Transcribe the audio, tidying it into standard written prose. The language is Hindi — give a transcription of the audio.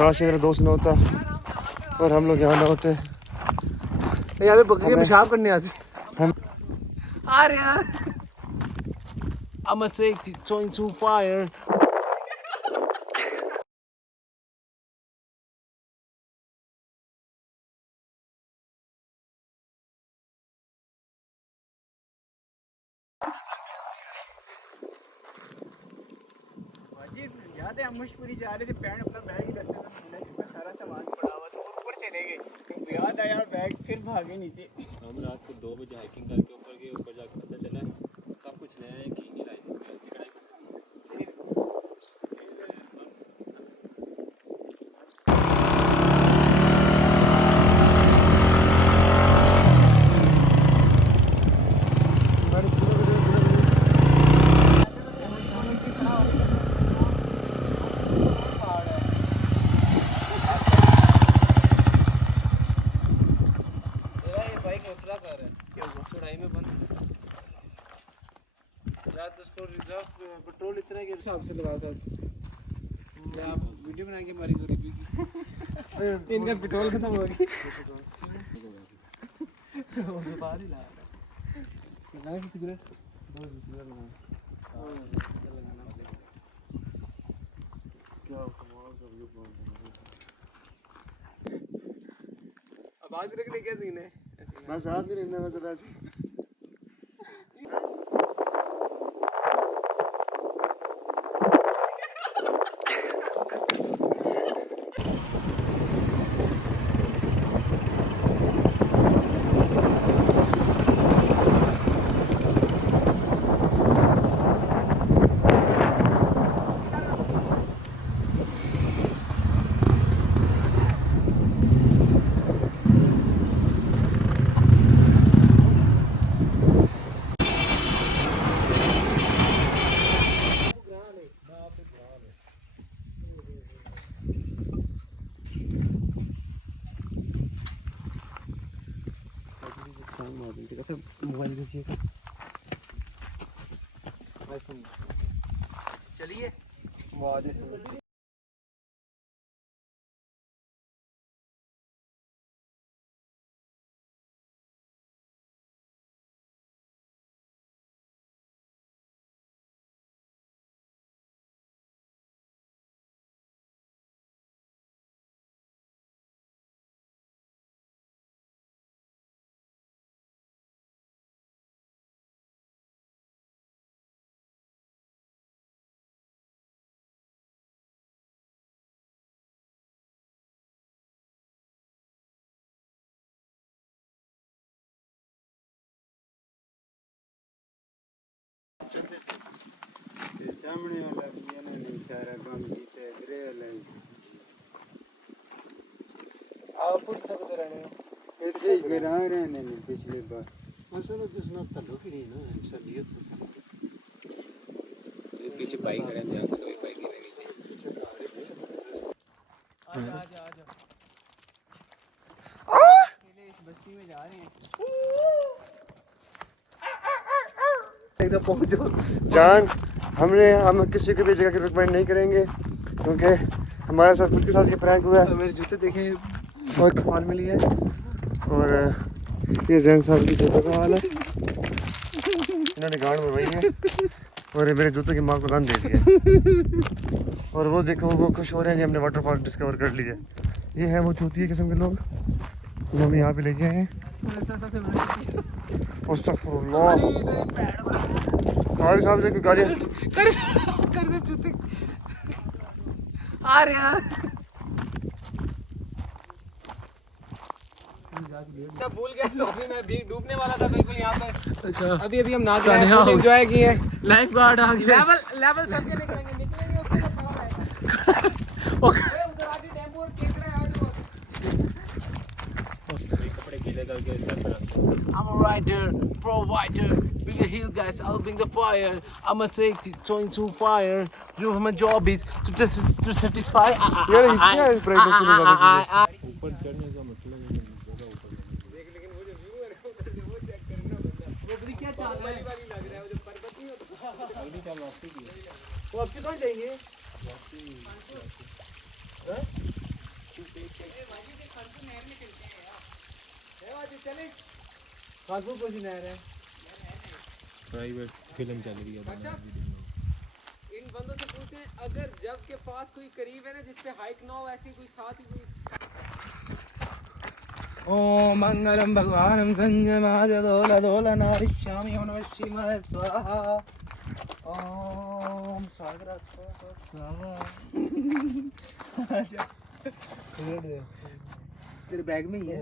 काश अगर दोस्त ना होता और हम लोग यहाँ ना होते। यहाँ पे बकरियाँ पेशाब करने आती हम आ रहे यार। I'm gonna take it to fire. याद है हम मुश्किल जा रहे थे, पैंट अपना बैग ही रखते थे जिसमें सारा सामान पड़ा हुआ था, ऊपर चले गए, याद आया बैग, फिर भागे नीचे। हम रात को 2 बजे हाइकिंग करके ऊपर गए, ऊपर जाकर पता चला सब कुछ ले आए, घी नहीं लाए थे। पेट्रोल इतना के हिसाब से लगा था क्या वीडियो बनाएंगे हमारी गरीबी की। इनका पेट्रोल खत्म हो गया। सिगरेट अब आज रखने क्या दिन है, बस हाथ नहीं रहना बस वैसे। मोबाइल दीजिएगा। चलिए सामने वाला नहीं सारा काम जीते ग्रे वाला आप खुद सब तो रहने ऐसे ही गिरा रहे हैं पिछली बार। मसला जिसमें तलो की नहीं ना इंसानियत पीछे बाइक खड़े थे, यहाँ कोई बाइक नहीं थी। आजा आजा आजा अकेले इस बस्ती में जा रहे हैं। एकदम पहुंचो जान हम किसी को भी जगह की रिकमेंड नहीं करेंगे क्योंकि हमारे साथ खुद के साथ ये प्रैंक हुआ है। मेरे जूते देखें बहुत तूफान मिली है और ये जैन साहब की जूतों का हाल है, इन्होंने गांड बनवाई है और मेरे जूतों की माँ को गंद दे दी है। और वो देखो वो खुश हो रहे हैं जी हमने वाटर पार्क डिस्कवर कर लिया। ये है वो चूतिया किस्म के लोग जो हम यहाँ पे लेके आए हैं। अस्तगफुरुल्लाह साहब देखो गाड़ी कर दे जूते आ रहे यार। मैं भूल गया, सॉरी मैं भी डूबने वाला था बिल्कुल यहाँ पे। अच्छा अभी हम नाच रहे हैं, एंजॉय किए हैं। लाइफ गार्ड आ गया। लेवल सबके निकलेंगे उसके लिए खड़ा रहेगा। ओके उधर आगे टेंपो और केकड़ा है जो कपड़े गीले करके सर पर रखते। I'm a rider, provider, bring the hill guys, I'll bring the fire. I'm gonna take it to fire. My job is to satisfy. यार ये क्या है प्राइवेट चले जाने ऊपर चढ़ने का मतलब है जगह ऊपर लेकिन वो जो व्यू है ना उधर से वो चेक करना बंदा। वो भी क्या चाल रहा है वाली लग रहा है, वो जो पर्वत नहीं होता। अगली टाइम वापसी की वो अब से कौन जाएंगे? खासू को सुना रहा है प्राइवेट फिल्म चल रही है अच्छा इन बंदों से पूछते हैं अगर जब के पास कोई करीब है ना जिसपे हाइक ना हो ऐसी कोई साथ ही कोई ओम मंगलम भगवानम संजमाज दोला दोला नारिष्यामि ओम नमः शिवाय स्वाहा ओम सागरा स्वाहा तेरे बैग में ही है।